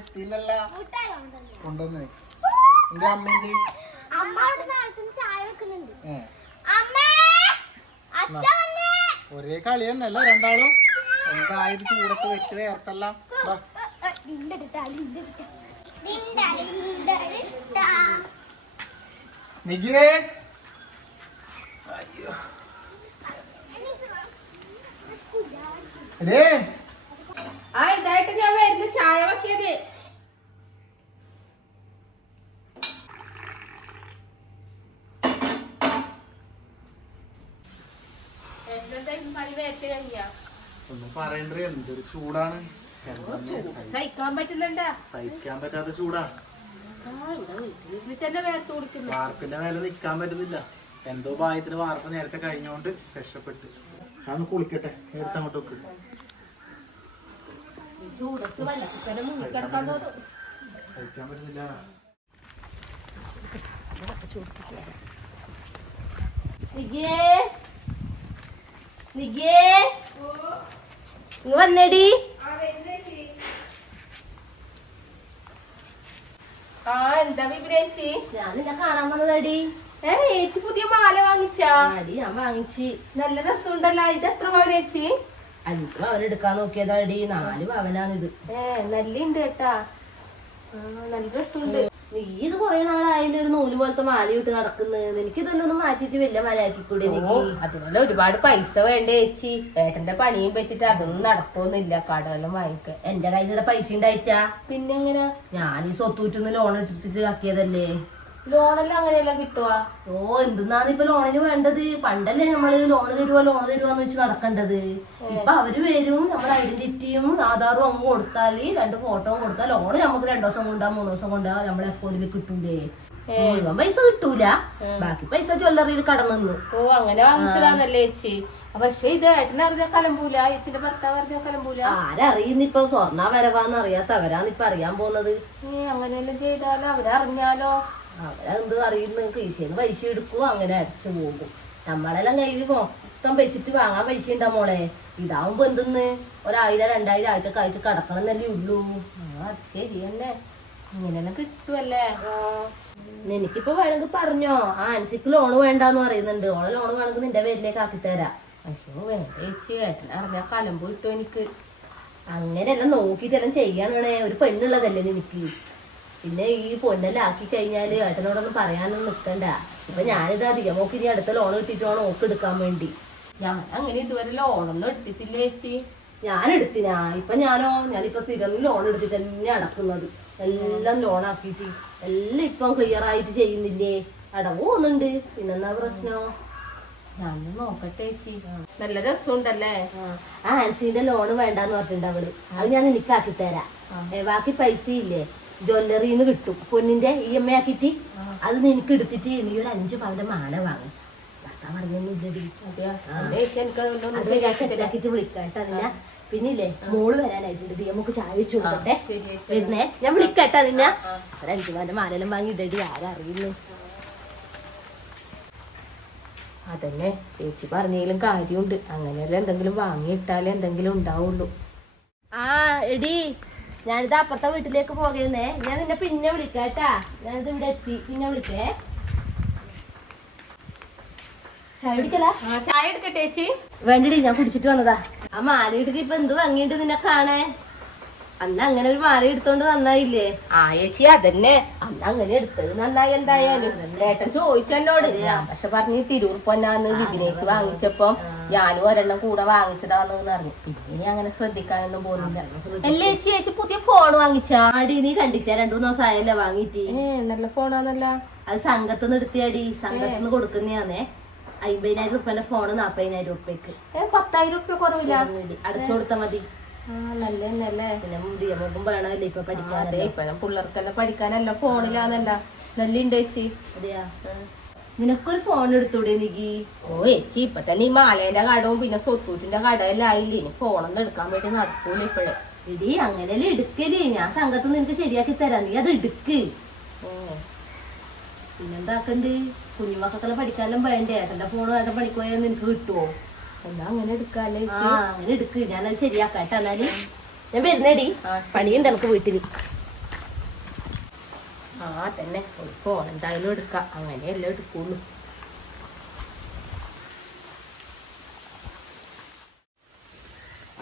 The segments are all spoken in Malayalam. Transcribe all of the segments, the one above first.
എത്തിയില്ലല്ല. മുട്ടായി കൊണ്ടുവന്നു. എന്റെ അമ്മേന്റെ അമ്മ അവിടെ നേരത്തെ ചായ വെക്കുന്നുണ്ട്. ഏ. അമ്മേ വന്നേ. ഒരേ കളി തന്നെയല്ല രണ്ടാളും? എന്തായത് ചൂടത്ത് വെച്ച് വേർത്തല്ല നികിലേ അയ്യോ. ഇതായിട്ട് ഞാൻ വരുന്ന. ചായ വെക്കിയത് പണി വേറ്റ് കഴിഞ്ഞാ ഒന്നും പറയണ്ടേ എന്തൊരു ചൂടാണ്. സഹിക്കാൻ പറ്റുന്നുണ്ടാ. സഹിക്കാൻ പറ്റാത്ത ചൂടാ. ആ ഇവിടെ വീട്ടിൽ തന്നെ വേർത്ത് കൊടുക്കുന്നു. വാർപ്പിന്റെ മേലെ നിക്കാൻ പറ്റുന്നില്ല. എന്തോ ഭാഗ്യത്തിന് വാർപ്പ് നേരത്തെ കഴിഞ്ഞോണ്ട് രക്ഷപ്പെട്ട്. ഞാൻ കുളിക്കട്ടെ. നേരത്തെ അങ്ങോട്ട് വെക്ക്. ഈ ചൂടത്ത് വല്ലപ്പോഴും മുങ്ങിക്കിടക്കാൻ തോന്നും. സഹിക്കാൻ പറ്റുന്നില്ല. നിഗേ നിഗേ ഇങ്ങ് വന്നേടി. ആ എന്താ വിപിനേച്ചി ഞാൻ നിന്നെ കാണാൻ വന്നതടി. ഏ ഏച്ചി പുതിയ മാല വാങ്ങിച്ചാ? അടി ഞാൻ വാങ്ങിച്ച്. നല്ല രസമുണ്ടല്ലോ ഇത് എത്ര പവനേച്ചി അഞ്ച് പവൻ എടുക്കാൻ നോക്കിയതാടി. നാല് പവനാണിത്. ഏ നല്ല ഉണ്ട് കേട്ടാ. ആ, നല്ല രസമുണ്ട്. നീ ഇത് കൊറേ നാളായാലും ഒരു നൂൽ പോലത്തെ മാല ഇട്ട് നടക്കുന്നത് എനിക്ക് ഇതെല്ലാം ഒന്ന് മാറ്റിട്ട് വലിയ മലയാക്കി കൂടി ഓ അതിനുള്ള ഒരുപാട് പൈസ വേണ്ട ചേച്ചി. ഏട്ടന്റെ പണിയും വെച്ചിട്ട് അതൊന്നും നടക്കൊന്നുമില്ല കടമെല്ലാം വാങ്ങിക്ക എന്റെ കയ്യിലുള്ള പൈസ ഉണ്ടായിട്ടാ? പിന്നെങ്ങനെ? ഞാൻ ഈ സ്വത്തൂറ്റിന്ന് ലോൺ എടുത്തിട്ട് ആക്കിയതല്ലേ? ലോണെല്ലാം അങ്ങനെയല്ല കിട്ടുവാ? ഓ എന്തെന്നാണ് ഇപ്പൊ ലോണിന് വേണ്ടത്? പണ്ടല്ലേ നമ്മൾ ലോൺ തരുവോ ലോൺ തരുവാന്ന് വെച്ച് നടക്കേണ്ടത്. ഇപ്പൊ അവർ വരും നമ്മുടെ ഐഡന്റിറ്റിയും ആധാറും അങ്ങ് കൊടുത്താൽ രണ്ട് ഫോട്ടോ കൊടുത്താൽ ലോൺ നമുക്ക് രണ്ടു ദിവസം കൊണ്ടാ മൂന്ന് ദിവസം കൊണ്ടാ നമ്മുടെ അക്കൗണ്ടിൽ കിട്ടൂലേ. മുഴുവൻ പൈസ കിട്ടൂല. ബാക്കി പൈസ ജ്വല്ലറിയിൽ കടന്നു ഓ അങ്ങനെ വാങ്ങിച്ചതാന്നല്ലേ ചേച്ചി. പക്ഷെ ഇത് ഏട്ടനറിഞ്ഞ കലമ്പൂല ഏച്ചിന്റെ ഭർത്താവ് അറിഞ്ഞ കലമ്പൂല? ആരറിയുന്നിപ്പൊ സ്വർണ വരവാന്ന് അറിയാത്തവരാന്ന് ഇപ്പൊ അറിയാൻ പോകുന്നത്. ഏ അങ്ങനെയെല്ലാം ചെയ്താലോ അവരറിഞ്ഞാലോ? അവരെന്ത് അറിയുന്നു? കൃഷിന്ന് പൈസ എടുക്കും അങ്ങനെ അടച്ചു പോകും. നമ്മളെല്ലാം കയ്യിൽ മൊത്തം വെച്ചിട്ട് വാങ്ങാൻ പൈസ ഉണ്ടാ മോളെ? ഇതാവുമ്പോ എന്തെന്ന്? ഒരായിരം രണ്ടായിരം ആഴ്ച കാഴ്ച കടക്കണം എന്നല്ലേ ഉള്ളൂ. ആ അത് തന്നെ. ഇങ്ങനെല്ലാം കിട്ടുമല്ലേ എനിക്കിപ്പോ വേണമെങ്കിൽ പറഞ്ഞോ. ആ അൻസിക്ക് ലോണ് വേണ്ടെന്ന് പറയുന്നുണ്ട്. ഓളെ ലോണ് വേണമെങ്കിൽ നിന്റെ പേരിലേക്ക് ആക്കി തരാം. പക്ഷെ വേണ്ട ചേച്ചി. ഏട്ടനെ അറിഞ്ഞാൽ കലമ്പ് കിട്ടും എനിക്ക്. അങ്ങനെയെല്ലാം നോക്കിയിട്ടെല്ലാം ചെയ്യാനാണ്. ഒരു പെണ്ണുള്ളതല്ലേ നിനക്ക്? പിന്നെ ഈ പൊന്നെല്ലാം ആക്കി കഴിഞ്ഞാൽ ഏട്ടനോടൊന്നും പറയാനൊന്നും നിക്കണ്ട. ഇപ്പൊ ഞാനിത് അധികം നോക്കി ഇനി അടുത്ത ലോൺ കിട്ടിയിട്ട് വേണം ഓക്ക് എടുക്കാൻ വേണ്ടി. ഞാൻ അങ്ങനെ ഇതുവരെ ലോണൊന്നും എടുത്തിട്ടില്ല ചേച്ചി. ഞാൻ എടുത്തിനാ. ഇപ്പൊ ഞാനോ ഞാനിപ്പോ സ്ഥിരം ലോൺ എടുത്തിട്ട് തന്നെ അടക്കുന്നത്. എല്ലാം ലോൺ ആക്കിയിട്ട്. എല്ലാം ഇപ്പൊ ക്ലിയർ ആയിട്ട് ചെയ്യുന്നില്ലേ? അടവ് പോകുന്നുണ്ട്. പിന്നെന്താ പ്രശ്നോ? ഞാൻ നോക്കട്ടെ ചേച്ചി. നല്ല രസമുണ്ടല്ലേ? ആ ആൻസിന്റെ ലോണ് വേണ്ടാന്ന് പറഞ്ഞിട്ടുണ്ട് അവൾ. അത് ഞാൻ എനിക്കാക്കി തരാം ബാക്കി പൈസ ഇല്ലേ ജ്വല്ലറിന്ന് കിട്ടും. പൊന്നിന്റെ ഇ എം ഐ ആക്കിയിട്ട് അത് നിനക്ക് എടുത്തിട്ട് നീ ഒരു അഞ്ച് പവന്റെ മാല വാങ്ങും. ഭർത്താവ് അത് സെറ്റാക്കിട്ട് പിന്നില്ലേ മോൾ വരാനായിട്ടുണ്ട്. ദേ, നമുക്ക് ചായ വെച്ചു കൊടുക്കട്ടെ. വരുന്നേ. ഞാൻ വിളിക്കട്ടെ നിന്നെ. ഒരു അഞ്ചു പവന്റെ മാലെല്ലാം വാങ്ങി ഇടടി ആരറിയുന്നു അതന്നെ ചേച്ചി പറഞ്ഞതിലും കാര്യമുണ്ട്. അങ്ങനെയല്ല എന്തെങ്കിലും വാങ്ങിയിട്ടാലേ എന്തെങ്കിലും ഉണ്ടാവുള്ളൂ. ആ എടി ഞാനിത് അപ്പുറത്തെ വീട്ടിലേക്ക് പോകുന്നേ ഞാൻ നിന്നെ പിന്നെ വിളിക്കാം കേട്ടാ. ഞാനിത് ഇവിടെ എത്തി. പിന്നെ വിളിക്കേ. ചായ കുടിക്കലാ? ചായ എടുക്കട്ടെ ചേച്ചി. വേണ്ടടി ഞാൻ കുടിച്ചിട്ട് വന്നതാ. ആ മാല എടുത്ത് ഇപ്പൊ എന്ത് ഭംഗിയുണ്ട് നിന്നെ കാണേ അന്ന് അങ്ങനെ ഒരു മാല എടുത്തോണ്ട് നന്നായില്ലേ? ആ ചേച്ചി അതന്നെ. അന്ന് അങ്ങനെ എടുത്തത് നന്നായി എന്തായാലും. ഏട്ടൻ ചോദിച്ചല്ലോട് പക്ഷെ പറഞ്ഞ് തിരൂർ പൊന്നാന്ന് വിഘ്നേശ് വാങ്ങിച്ചപ്പം ഞാനും ഒരെണ്ണം കൂടെ വാങ്ങിച്ചതാന്ന് പറഞ്ഞു. പിന്നെ അങ്ങനെ ശ്രദ്ധിക്കാനൊന്നും പോകുന്നില്ല അല്ലേ ചേച്ചി ഫോൺ വാങ്ങിച്ചാ? ആടി നീ കണ്ടിട്ടാ രണ്ടു മൂന്ന് ദിവസം ആയല്ലേ ഏ നല്ല ഫോണാന്നല്ല അത് സംഘത്തുനിന്ന് എടുത്തിയാടി. സംഘത്തുനിന്ന് കൊടുക്കുന്നയാന്നേ. അമ്പതിനായിരം റുപ്യന്റെ ഫോണ് നാപ്പതിനായിരം റുപ്യക്ക്. ഏ പത്തായിരം റുപ്യ കുറവില്ല. അടച്ചു കൊടുത്താ മതി. പിള്ളേർക്കെല്ലാം പഠിക്കാനല്ല ഫോണിലാന്നല്ല. നല്ല ഉണ്ട് ചേച്ചി. അതെയാ? നിനക്കൊരു ഫോൺ എടുത്തൂടെ നിക്ക് ഓ ചേച്ചി ഇപ്പൊ തന്നെ ഈ മാലേന്റെ കടവും പിന്നെ സ്വത്തൂറ്റിന്റെ കടയെല്ലാം ആയില്ലേ? ഇനി ഫോണൊന്നും എടുക്കാൻ വേണ്ടി നടക്കൂല ഇപ്പഴേ. എടി അങ്ങനെയല്ലേ എടുക്കൽ? ഞാൻ സംഘത്ത് നിനക്ക് ശരിയാക്കി തരാം. നീ അത് എടുക്ക്. പിന്നെന്താക്കണ്ട്? കുഞ്ഞുമക്കളെല്ലാം പഠിക്കാനെല്ലാം വേണ്ടേ? ഏട്ടന്റെ ഫോൺ ഏട്ടൻ പണിക്ക് നിനക്ക് കിട്ടുവോ? എന്നാ അങ്ങനെ എടുക്കാല്ലേ ആ അങ്ങനെ എടുക്ക്. ഞാനത് ശരിയാക്കാട്ടെ കേട്ടോ എന്നാൽ ഞാൻ വരുന്നേടി. പണിയുണ്ട് എനിക്ക് വീട്ടിൽ. ആ തന്നെ ഒരു ഫോൺ എന്തായാലും എടുക്കാം. അങ്ങനെയല്ലേ എടുക്കുള്ളൂ.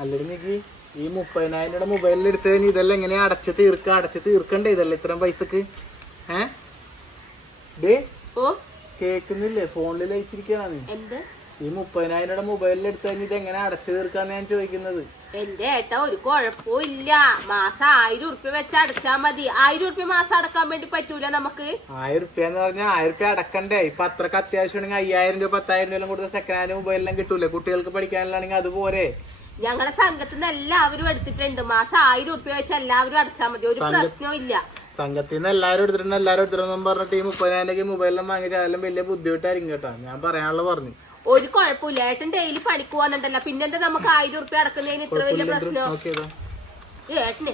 അല്ലെങ്കിൽ ഈ മുപ്പതിനായിരം രൂപയുടെ മൊബൈലിൽ എടുത്ത് കഴിഞ്ഞ് ഇതെല്ലാം എങ്ങനെയാ അടച്ച് തീർക്കുക അടച്ച് തീർക്കണ്ടേ ഇതല്ലേ? ഇത്രയും പൈസക്ക്? ഏ? ഡേ ഓ. കേൾക്കുന്നില്ലേ? ഫോണിൽ അയച്ചിരിക്കണ നീ എന്ത്? ഈ മുപ്പതിനായിരം രൂപയുടെ മൊബൈലിൽ എടുത്ത് ഇത് എങ്ങനെ അടച്ചു തീർക്കാന്ന് ഞാൻ ചോദിക്കുന്നത്. എന്റെ ഏട്ടാ ഒരു കുഴപ്പവും ഇല്ല. മാസം ആയിരം ഉറുപ്പ്യ വെച്ച് അടച്ചാ മതി. ആയിരം ഉറുപ്പ്യ മാസം അടക്കാൻ വേണ്ടി പറ്റൂല നമുക്ക്. ആയിരം ഉറുപ്പ്യ എന്ന് പറഞ്ഞാൽ ആയിരം ഉറുപ്പ്യ അടക്കണ്ടേ? ഇപ്പൊ അത്രയ്ക്ക് അത്യാവശ്യം ആണെങ്കിൽ അയ്യായിരം രൂപ പത്തായിരം രൂപ കൊടുത്ത സെക്കൻഡ് ഹാൻഡ് മൊബൈലെല്ലാം കിട്ടൂലേ? കുട്ടികൾക്ക് പഠിക്കാനിലാണെങ്കിൽ അതുപോലെ ഞങ്ങളെ സംഘത്തിൽ നിന്ന് എല്ലാവരും എടുത്തിട്ടുണ്ട്. മാസം ആയിരം ഉറുപ്പ്യ വെച്ച് എല്ലാവരും അടച്ചാൽ മതി. ഒരു പ്രശ്നവും ഇല്ല. സംഘത്തിൽ നിന്ന് എല്ലാവരും എടുത്തിട്ടുണ്ട് എല്ലാവരും എടുത്തിട്ടുണ്ടെന്ന് പറഞ്ഞിട്ട് ഈ മുപ്പതിനായിരം മൊബൈലെല്ലാം വാങ്ങിയിട്ട് അതെല്ലാം വലിയ ബുദ്ധിമുട്ടായിരിക്കും കേട്ടോ. ഞാൻ പറയാനുള്ള പറഞ്ഞു. ഒരു കുഴപ്പമില്ല. ഏട്ടൻ ഡെയിലി പണിക്ക് പോകുന്നുണ്ടല്ലോ പിന്നെന്താ നമുക്ക് ആയിരം ഉറുപ്പ്യ അടക്കുന്നതിന് ഇത്ര വലിയ പ്രശ്നം? ഏട്ടനെ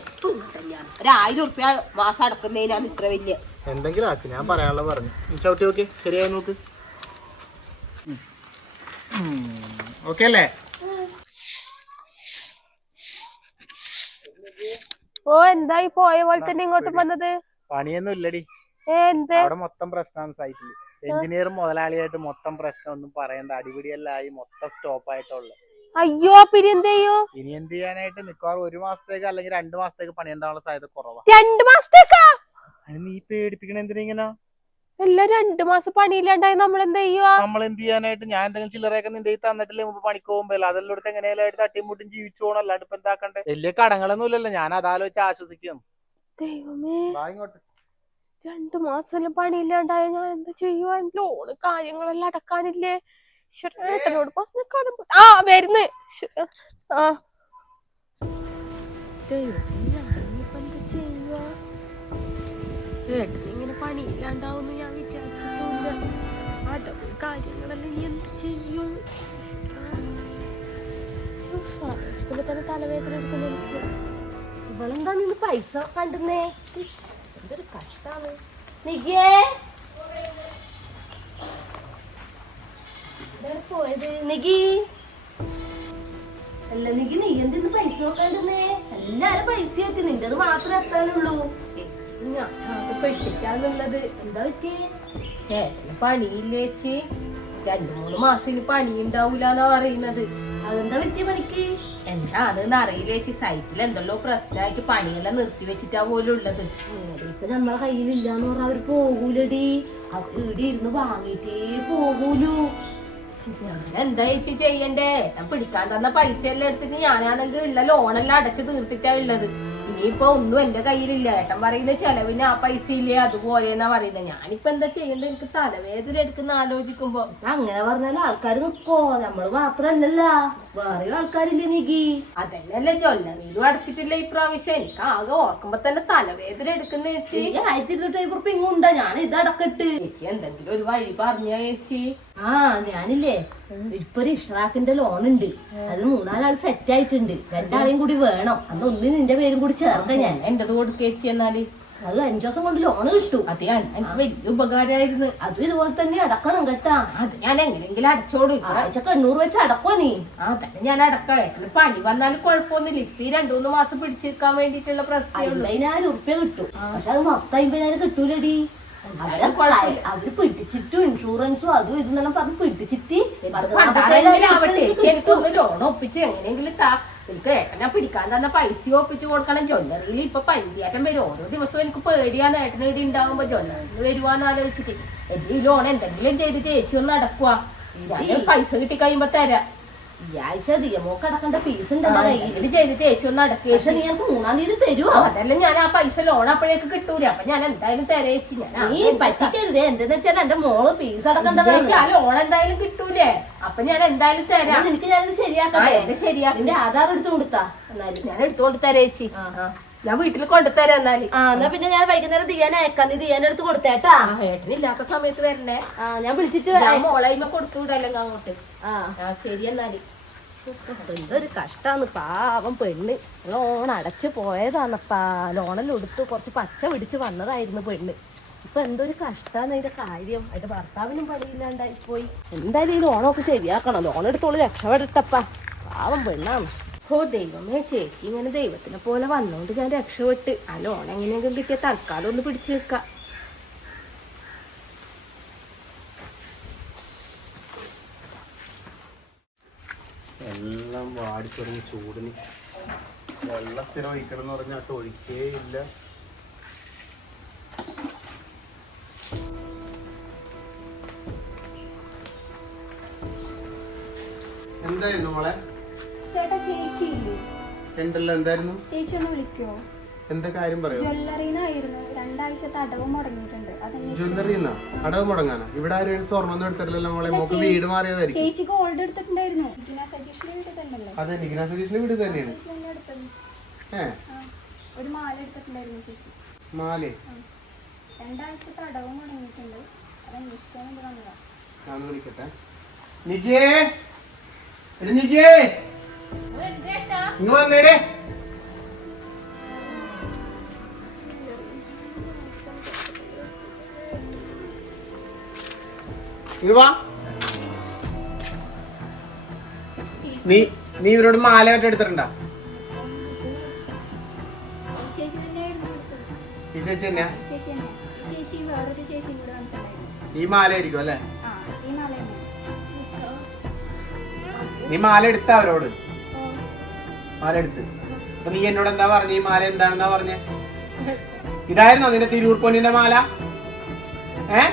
തന്നെയാണ് ഒരു ആയിരം ഉറുപ്പ്യ മാസം അടക്കുന്നതിനാണ് ഇത്ര വലിയ. എന്തെങ്കിലും ആക്കി. ഞാൻ പറയാനുള്ള പറഞ്ഞു. ചവിട്ടി ശരിയായി നോക്ക്. ഓക്കെ അല്ലേ? ഓ എന്തായി പോയ പോലെ തന്നെ ഇങ്ങോട്ടും വന്നത്? പണിയൊന്നും ഇല്ലടി. അവിടെ മൊത്തം പ്രശ്നമാണ് സൈറ്റിൽ എഞ്ചിനീയർ മുതലാളിയായിട്ട് മൊത്തം പ്രശ്നം ഒന്നും പറയണ്ട. അടിപിടിയെല്ലായി മൊത്തം സ്റ്റോപ്പ് ആയിട്ടുള്ളത് അയ്യോ പിന്നെ എന്ത് ചെയ്യൂ? ഇനി എന്ത് ചെയ്യാനായിട്ട് മിക്കവാറും ഒരു മാസത്തേക്ക് അല്ലെങ്കിൽ രണ്ടു മാസത്തേക്ക് പണിയുണ്ടാവാനുള്ള സാധ്യത കുറവാ. രണ്ടു മാസത്തേക്കാ? നീ പേടിപ്പിക്കണ എന്തിനാ എല്ലാം രണ്ട് മാസം പണിയില്ലാണ്ടായി നമ്മൾ എന്ത് ചെയ്യുക നമ്മൾ എന്ത് ചെയ്യാനായിട്ട്? ഞാൻ എന്തെങ്കിലും ചില്ലറയൊക്കെ നിന്റെ കയ്യിൽ തന്നിട്ടില്ലേ? മുമ്പ് പണിക്ക് പോകുമ്പോ അതെല്ലാം എടുത്ത് എങ്ങനെയായിട്ട് തട്ടിയും മുട്ടും ജീവിച്ചു പോകണം അല്ലാണ്ട് ഇപ്പൊ എന്താക്കണ്ടേ? വലിയ കടങ്ങളൊന്നും ഇല്ലല്ലോ ഞാൻ അതാലോചിച്ച് ആശ്വസിക്കുന്നു. ദൈവമേ. രണ്ടു മാസം പണിയില്ലാണ്ടായ. ഞാൻ എന്താ ചെയ്യുക ലോണ് കാര്യങ്ങളെല്ലാം അടക്കാനില്ലേ? ഏട്ടനോട് പറഞ്ഞ് ആ വരുന്ന്. ആ. ദൈവമേ, എന്താ ചെയ്യുക ഏട്ടന് ഇങ്ങനെ പണിയില്ലാണ്ടാവുന്ന് ഞാൻ വിചാരിച്ചിട്ടില്ല ആട്ടോ കാര്യങ്ങളെല്ലാം ഇനി എന്ത് ചെയ്യും? ആലോചിക്കുമ്പോ തന്നെ തലവേദന എടുക്കുന്നു ഇവളെന്താ നിന്ന് പൈസ കണ്ടുന്നേ? എന്തൊരു കഷ്ടാണ്. നികേ പോയത്. നികി അല്ല നികി നീ എന്തിന്ന് പൈസ കണ്ടുന്നേ? എല്ലാരും പൈസ എത്തി നിന്റേത് മാത്രമേ എത്താനുള്ളൂ. ഞാൻ പെട്ടിട്ടാന്നുള്ളത് എന്താ പറ്റി? ചേട്ടന് പണിയില്ലേച്ചി രണ്ടു മൂന്ന് മാസം ഇനി പണി ഉണ്ടാവൂലെന്നാ പറയുന്നത്. അതെന്താ പറ്റിയ പണിക്ക്? എന്താണെന്ന് അറിയില്ലേച്ചി സൈറ്റിൽ എന്തെല്ലോ പ്രശ്നമായിട്ട് പണിയെല്ലാം നിർത്തി വെച്ചിട്ടാ പോലും ഉള്ളത്. ഇപ്പൊ നമ്മളെ കയ്യിലില്ലാന്ന് പറഞ്ഞാൽ അവർ പോകൂലടി. ഇവിടെ ഇരുന്ന് വാങ്ങിട്ടേ പോകൂലൂ. എന്താ ചേച്ചി ചെയ്യണ്ടേ? ഞാൻ പിടിക്കാൻ തന്ന പൈസ എല്ലാം എടുത്തിട്ട് ഞാനാണെങ്കിൽ ഉള്ള ലോണെല്ലാം അടച്ചു തീർത്തിട്ടാ ഉള്ളത്. ഇനിയിപ്പോ ഒന്നും എന്റെ കയ്യിലില്ല. ഏട്ടൻ പറയുന്ന ചെലവിന് ആ പൈസ ഇല്ലേ? അതുപോലെ എന്നാ പറയുന്നത് ഞാനിപ്പോ എന്താ ചെയ്യേണ്ടത് എനിക്ക് തലവേദന എടുക്കുന്ന ആലോചിക്കുമ്പോ ഇപ്പൊ അങ്ങനെ പറഞ്ഞാൽ ആൾക്കാർ നിക്കോ? നമ്മൾ മാത്രല്ലല്ലോ. വേറെ ആൾക്കാരില്ലേ നീക്കി ചൊല്ല. നീരും അടച്ചിട്ടില്ല ഈ പ്രാവശ്യം എനിക്ക് ആകെ ഓർക്കുമ്പോ തന്നെ തലവേദന എടുക്കുന്ന ചേച്ചി. അയച്ചിരുന്നിട്ട് ആയിരത്തി ഇരുന്നൂറ്റി അയ്പത് ഇങ്ങുണ്ടാ. ഞാൻ ഇത് അടക്കട്ട്. ചേച്ചി എന്തെങ്കിലും ഒരു വഴി പറഞ്ഞ ചേച്ചി. ആ ഞാനില്ലേ ഇപ്പൊ ഒരു ഇഷ്റാഖിന്റെ ലോൺ ഉണ്ട് അത് മൂന്നാലാൾ സെറ്റ് ആയിട്ടുണ്ട്. രണ്ടാളെയും കൂടി വേണം. അന്ന് ഒന്നിന് നിന്റെ പേരും കൂടി ചേർക്കാം ഞാൻ. എന്റത് കൊടുക്കേച്ചി എന്നാൽ? അത് അഞ്ചു ദിവസം കൊണ്ട് ലോൺ കിട്ടും. അത് വലിയ ഉപകാരമായിരുന്നു അതും ഇതുപോലെ തന്നെ അടക്കണം കേട്ടാ. അത് ഞാൻ എങ്ങനെയെങ്കിലും അടച്ചോടും ആഴ്ച കണ്ണൂർ എണ്ണൂറ് വെച്ച് അടക്കോ നീ? ആ തന്നെ ഞാൻ അടക്കാം. പണി പനി വന്നാലും കുഴപ്പമൊന്നുമില്ല. ഇപ്പൊ രണ്ടു മൂന്ന് മാസം പിടിച്ചിരിക്കാൻ വേണ്ടിട്ടുള്ള പ്രശ്നം അമ്പതിനായിരം ഉറുപ്പ്യ കിട്ടും. പക്ഷെ അത് മൊത്തം അമ്പതിനായിരം കിട്ടൂലടി. അവരെ കൊള്ളായി അവർ പിടിച്ചിട്ടു ഇൻഷുറൻസും അതും ഇതും എന്നെല്ലാം പറഞ്ഞ് പിടിച്ചിട്ട് ലോൺ ഒപ്പിച്ച് എങ്ങനെയെങ്കിലും താ എനിക്ക് ഏട്ടനെ പിടിക്കാൻ തന്നെ പൈസ ഒപ്പിച്ച് കൊടുക്കണം. ജ്വല്ലറിയിൽ ഇപ്പൊ പന്തിയാറ്റം വരും. ഓരോ ദിവസവും എനിക്ക് പേടിയാണ്. ഏട്ടന് ഇടി ഉണ്ടാവുമ്പോ ജ്വല്ലറിയിൽ വരുവാന്ന് ആലോചിച്ചിട്ട്. എന്റെ ഈ ലോൺ എന്തെങ്കിലും ചെയ്ത് ചേച്ചി ഒന്ന് അടക്കുക ഞാൻ പൈസ കിട്ടി കഴിയുമ്പോ തരാം. ഈ ആഴ്ച ദിയമോക്ക് അടക്കേണ്ട ഫീസ് ഉണ്ട് എന്റെ കയ്യിൽ ഇത് ചേച്ചി ഒന്ന് അടക്കുക പക്ഷെ നീ എനിക്ക് മൂന്നാം തീയതി തരുമോ അതല്ല ഞാൻ ആ പൈസ ലോൺ അപ്പോഴേക്ക് കിട്ടൂല? അപ്പൊ ഞാൻ എന്തായാലും തരേച്ചി. ഞാൻ നീ പറ്റിക്കരുത്. എന്തെന്ന് വെച്ചാൽ എന്റെ മോൾ ഫീസ് അടക്കേണ്ടതാണ്. ആ ലോൺ എന്തായാലും കിട്ടൂലേ? അപ്പൊ ഞാൻ എന്തായാലും തരാം. നിനക്ക് ഞാനിത് ശരിയാക്കട്ടെ. എന്റെ ശരിയാ നിന്റെ ആധാർ എടുത്തു കൊടുത്താ. എന്നാലും. ഞാൻ തരേച്ചി. ഞാൻ വീട്ടിൽ കൊണ്ടുതരാം എന്നാൽ. ആ എന്നാ പിന്നെ ഞാൻ വൈകുന്നേരം ദിയാൻ അയക്കാം. നീ ദിയാന്റെ അടുത്ത് കൊടുത്തേട്ടാ ഏട്ടനില്ലാത്ത സമയത്ത് വരണേ. ആ ഞാൻ വിളിച്ചിട്ട് വരാം മോളായ്മ കൊടുത്തു വിടല്ലെങ്കിൽ അങ്ങോട്ട് ആ ശരി എന്നാൽ. എന്തൊരു കഷ്ടാന്ന് പാവം പെണ്ണ്. ലോൺ അടച്ചു പോയതാണപ്പാ. ലോണെല്ലാം എടുത്ത് കുറച്ച് പച്ച പിടിച്ച് വന്നതായിരുന്നു പെണ്ണ്. ഇപ്പൊ എന്തൊരു കഷ്ടാന്ന് അതിന്റെ കാര്യം. അതിന്റെ ഭർത്താവിനും പണിയില്ലാണ്ടായി പോയി. എന്തായാലും ഈ ലോണൊക്കെ ശരിയാക്കണം. ലോൺ എടുത്തോളൂ രക്ഷപ്പെടട്ടപ്പാ. പാവം പെണ്ണാണ്. ഓ ദൈവമേ ചേച്ചി ഇങ്ങനെ ദൈവത്തിനെ പോലെ വന്നോണ്ട് ഞാൻ രക്ഷപ്പെട്ട്. ആ ലോൺ എങ്ങനെയെങ്കിലും കിട്ടിയ തൽക്കാലം ഒന്ന് പിടിച്ചു വെക്കാം എല്ലാം വാടി തുടങ്ങി ചൂടിന്. വെള്ളം സ്ഥിരം ഒഴിക്കണം എന്ന് പറഞ്ഞാൽ ഒഴിക്കേ ഇല്ല. എന്തായിരുന്നു മോളെ? ചേട്ടാ ചേച്ചി ഉണ്ടല്ലോ എന്തായിരുന്നു? ചേച്ചി ഒന്ന് വിളിക്കുവോ? എന്താ കാര്യം പറയോ? ജ്വല്ലറിന്നായിരുന്നു. രണ്ടാഴ്ചത്തെ അടവ് മുടങ്ങിയിട്ടുണ്ട്. അതെന്നെ ജ്വല്ലറി അടവ് മുടങ്ങാനാ. ഇവിടെ ആരും സ്വർണം ഒന്നും എടുത്തിട്ടില്ലല്ലോ മോളെ. മോക്ക് വീട് മാറിയതായിരിക്കും. ചേച്ചി ഗോൾഡ് എടുത്തിട്ടുണ്ടായിരുന്നു. അതെ നിഖിന സതീഷിന്റെ വീട് തന്നെയാണ്. ഏ? ഒരു മാല എടുത്തിട്ടുണ്ടായിരുന്നു ചേച്ചി. മാലേ? രണ്ടാഴ്ചത്തെ അടവ് മുടങ്ങിയിട്ടുണ്ട്. അത് അന്വേഷിക്കാൻ വേണ്ടി വന്നതാ. ഞാൻ വിളിക്കട്ടെ. എടി നിഖിയേ ഇങ്ങ് വന്നേടേ ഇങ്ങ് വാ. നീ നീ ഇവരോട് മാല മറ്റോ എടുത്തിട്ടുണ്ടാ? ഈ ചേച്ചി തന്നെയാ? ഈ മാല ആയിരിക്കും അല്ലേ? നീ മാല എടുത്ത അവരോട്? മാല എടുത്ത്. അപ്പൊ നീ എന്നോട് എന്താ പറഞ്ഞ? ഈ മാല എന്താണെന്നാ പറഞ്ഞേ? ഇതായിരുന്നോ നിന്റെ തിരൂർ പൊന്നിന്റെ മാല? ഏ?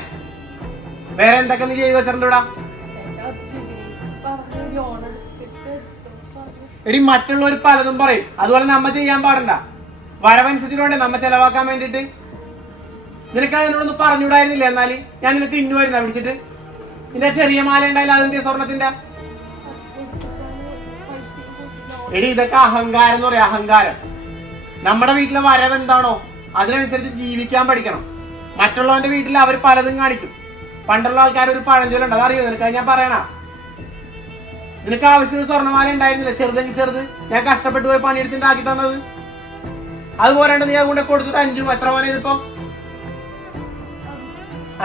വേറെ എന്തൊക്കെ നീ ചെയ്തു വെച്ചിട്ടുണ്ടോടാ എടി മറ്റുള്ളവർ പലതും പറയും. അതുപോലെ നമ്മ ചെയ്യാൻ പാടണ്ട വരവനുസരിച്ചിട്ട് നമ്മ ചെലവാക്കാൻ വേണ്ടിട്ട് നിനക്ക് അതിനോടൊന്നും പറഞ്ഞുകൂടായിരുന്നില്ല എന്നാൽ? ഞാൻ നിന്നെ തിന്നുമായിരുന്ന പിടിച്ചിട്ട്. നിന്റെ ചെറിയ മാല ഉണ്ടായില്ല അതിന്റെ സ്വർണത്തിന്റെ? എടി ഇതൊക്കെ അഹങ്കാരം എന്ന് പറയാം അഹങ്കാരം. നമ്മുടെ വീട്ടിലെ വരവ് എന്താണോ അതിനനുസരിച്ച് ജീവിക്കാൻ പഠിക്കണം. മറ്റുള്ളവന്റെ വീട്ടിൽ അവർ പലതും കാണിക്കും. പണ്ടുള്ള ആൾക്കാർ ഒരു പഴഞ്ചൊല്ലുണ്ട്. അതറിയോ നിനക്ക് ഞാൻ പറയണ. നിനക്ക് ആവശ്യത്തിന് സ്വർണമാല ഉണ്ടായിരുന്നില്ല? ചെറുതെങ്കിൽ ചെറുത്. ഞാൻ കഷ്ടപ്പെട്ട് പോയി പണിയെടുത്തിട്ടാക്കി തന്നത്. അതുപോലെ നീ അതുകൊണ്ട് കൊടുത്തിട്ട് അഞ്ചു എത്ര മാല ഇതിപ്പോ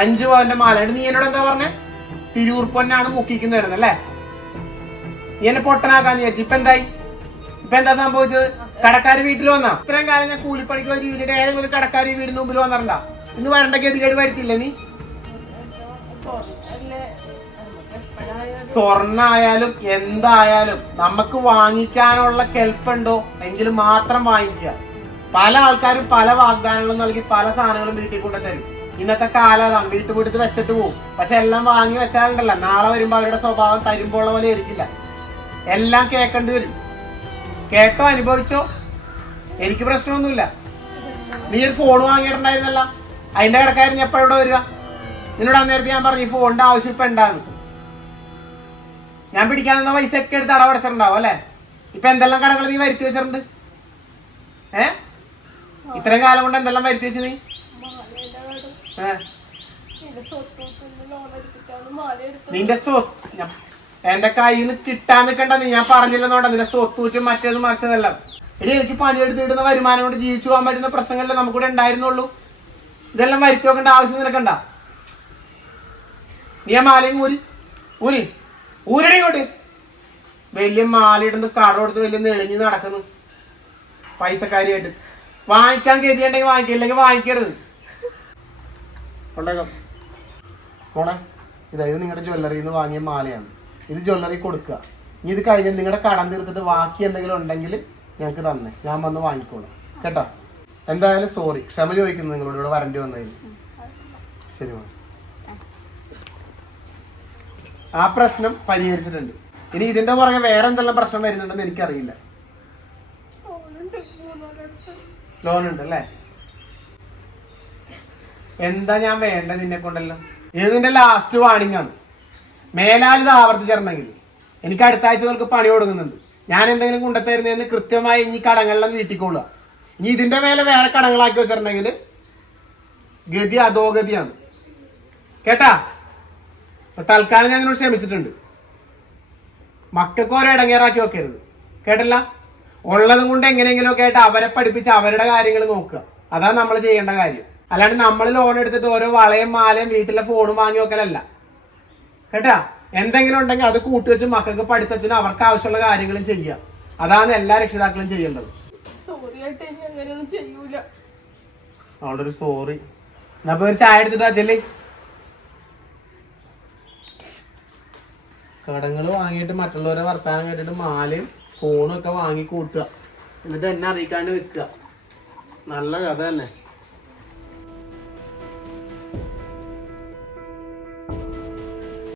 അഞ്ചു പവന്റെ മാല. നീ എന്നോട് എന്താ പറഞ്ഞേ? തിരൂർ പൊന്നാണ് മുക്കിക്കുന്നതായിരുന്നു അല്ലേ? നീ എന്നെ പൊട്ടനാക്കാന്ന് വിചാരിച്ചു. ഇപ്പൊ എന്തായി? ഇപ്പൊ എന്താ സംഭവിച്ചത്? കടക്കാരി വീട്ടിൽ വന്നാ? ഇത്രയും കാലം ഞാൻ കൂലിപ്പണിക്ക് പോയി ജീവിച്ചിട്ട് ഏതെങ്കിലും ഒരു കടക്കാരി വീടിന് മുമ്പിൽ വന്നിട്ടുണ്ടാ? ഇന്ന് വരണ്ട ഗതികേട് വരുത്തില്ലേ നീ? സ്വർണായാലും എന്തായാലും നമുക്ക് വാങ്ങിക്കാനുള്ള കെൽപ്പുണ്ടോ? എങ്കിൽ മാത്രം വാങ്ങിക്കുക. പല ആൾക്കാരും പല വാഗ്ദാനങ്ങളും നൽകി പല സാധനങ്ങളും വീട്ടിൽ കൊണ്ടു തരും. ഇന്നത്തെ കാലം അതാണ് വീട്ടിൽ കൊടുത്ത് വെച്ചിട്ട് പോകും പക്ഷെ എല്ലാം വാങ്ങി വെച്ചാലുണ്ടല്ല നാളെ വരുമ്പോ അവരുടെ സ്വഭാവം തരുമ്പോൾ പോലെ ഇരിക്കില്ല എല്ലാം കേൾക്കേണ്ടി വരും. കേട്ടോ? അനുഭവിച്ചോ? എനിക്ക് പ്രശ്നമൊന്നുമില്ല. നീ ഒരു ഫോൺ വാങ്ങിയിട്ടുണ്ടായിരുന്നല്ല. അതിന്റെ കിടക്കാരൻ എപ്പോഴും വരിക? നിന്നോട് നേരത്തെ ഞാൻ പറഞ്ഞു ഈ ഫോണിന്റെ ആവശ്യം ഇപ്പൊ ഉണ്ടാന്ന് ഞാൻ പിടിക്കാൻ തന്ന പൈസ ഒക്കെ എടുത്ത് അടവടച്ചിട്ടുണ്ടാവും അല്ലെ? ഇപ്പൊ എന്തെല്ലാം കടകൾ നീ വരുത്തി വെച്ചിട്ടുണ്ട്? ഏ? ഇത്രയും കാലം കൊണ്ട് എന്തെല്ലാം വരുത്തി വെച്ചു നീ? നിന്റെ സ്വത്ത് എന്റെ കയ്യിൽ നിന്ന് കിട്ടാൻ നിൽക്കണ്ട നീ ഞാൻ പറഞ്ഞില്ലെന്നോണ്ട നിന്റെ സ്വത്തൂറ്റും മറ്റേത് മറിച്ചതെല്ലാം. എടി എനിക്ക് പണിയെടുത്ത് ഇടുന്ന വരുമാനം കൊണ്ട് ജീവിച്ചു പോകാൻ പറ്റുന്ന പ്രശ്നങ്ങളല്ലേ നമുക്കിവിടെ ഉണ്ടായിരുന്നുള്ളൂ. ഇതെല്ലാം വരുത്തി വെക്കേണ്ട ആവശ്യം നിനക്കണ്ട? നീ ആ മാലയും ഊരി. ഊരി. ഊരണേ ഇങ്ങോട്ട്. വലിയ മാല ഇടുന്നു കട കൊടുത്ത് വലിയ നെളിഞ്ഞ് നടക്കുന്നു. പൈസക്കാരിയായിട്ട്. വാങ്ങിക്കാൻ കരുതിയുണ്ടെങ്കിൽ വാങ്ങിക്കില്ലെങ്കിൽ വാങ്ങിക്കരുത്. കൊണ്ടേക്കാം. പോണേ. ഇതാ ഇത് നിങ്ങളുടെ ജ്വല്ലറിയിൽ നിന്ന് വാങ്ങിയ മാലയാണ്. ഇത് ജ്വല്ലറി കൊടുക്കുക ഇനി ഇത് കഴിഞ്ഞ് നിങ്ങളുടെ കടം തീർത്തിട്ട് ബാക്കി എന്തെങ്കിലും ഉണ്ടെങ്കിൽ ഞങ്ങൾക്ക് തന്നെ. ഞാൻ വന്ന് വാങ്ങിക്കോളാം. കേട്ടോ? എന്തായാലും സോറി ക്ഷമ ചോദിക്കുന്നു നിങ്ങളോട്. ഇവിടെ വരേണ്ടി വന്നതിന്. ശരി മാം ആ പ്രശ്നം പരിഹരിച്ചിട്ടുണ്ട്. ഇനി ഇതിന്റെ പുറകെ വേറെ എന്തെല്ലാം പ്രശ്നം വരുന്നുണ്ടെന്ന് എനിക്കറിയില്ല. ലോൺ ഉണ്ട് അല്ലേ എന്താ ഞാൻ വേണ്ടത് നിന്നെ കൊണ്ടല്ലോ? ഇത് ലാസ്റ്റ് വാണിംഗ് ആണ്? മേലാൽ ഇത് ആവർത്തിച്ചിട്ടുണ്ടെങ്കിൽ എനിക്ക് അടുത്ത ആഴ്ച നിങ്ങൾക്ക് പണി കൊടുക്കുന്നുണ്ട് ഞാൻ എന്തെങ്കിലും കൊണ്ടുത്തരുന്നതെന്ന് കൃത്യമായി ഇനി കടങ്ങളിലും വീട്ടിക്കൊള്ളുക ഇനി ഇതിന്റെ മേലെ വേറെ കടങ്ങളാക്കി വെച്ചിട്ടുണ്ടെങ്കിൽ ഗതി അധോഗതിയാണ്. കേട്ടാ? തൽക്കാലം ഞാൻ നിന്നോട് ക്ഷമിച്ചിട്ടുണ്ട്. മക്കൾക്ക് ഓരോ ഇടങ്ങേറാക്കി വെക്കരുത്. കേട്ടല്ല? ഉള്ളതും കൊണ്ട് എങ്ങനെയെങ്കിലുമൊക്കെ ആയിട്ട് അവരെ പഠിപ്പിച്ച് അവരുടെ കാര്യങ്ങൾ നോക്കുക. അതാണ് നമ്മൾ ചെയ്യേണ്ട കാര്യം. അല്ലാണ്ട് നമ്മൾ ലോൺ എടുത്തിട്ട് ഓരോ വളയും മാലയും വീട്ടിലെ ഫോണും വാങ്ങി വെക്കലല്ല. കേട്ടാ? എന്തെങ്കിലും ഉണ്ടെങ്കിൽ അത് കൂട്ടിവെച്ച് മക്കൾക്ക് പഠിത്തത്തിന് അവർക്ക് ആവശ്യമുള്ള കാര്യങ്ങളും ചെയ്യുക. അതാണ് എല്ലാ രക്ഷിതാക്കളും ചെയ്യേണ്ടത്. അവിടെ ഒരു സോറി എന്നാ ഒരു ചായ എടുത്തിട്ട് ചെല്ലേ. കടങ്ങൾ വാങ്ങിയിട്ട് മറ്റുള്ളവരെ വർത്താനം കേട്ടിട്ട് മാലയും ഫോണും ഒക്കെ വാങ്ങി കൂട്ടുക. എന്നിട്ട് എന്നെ അറിയിക്കാണ്ട് വെക്കുക നല്ല കഥ തന്നെ.